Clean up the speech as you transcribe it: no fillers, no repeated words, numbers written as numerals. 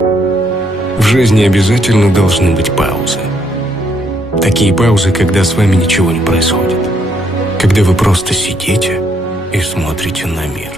В жизни обязательно должны быть паузы. Такие паузы, когда с вами ничего не происходит. Когда вы просто сидите и смотрите на мир.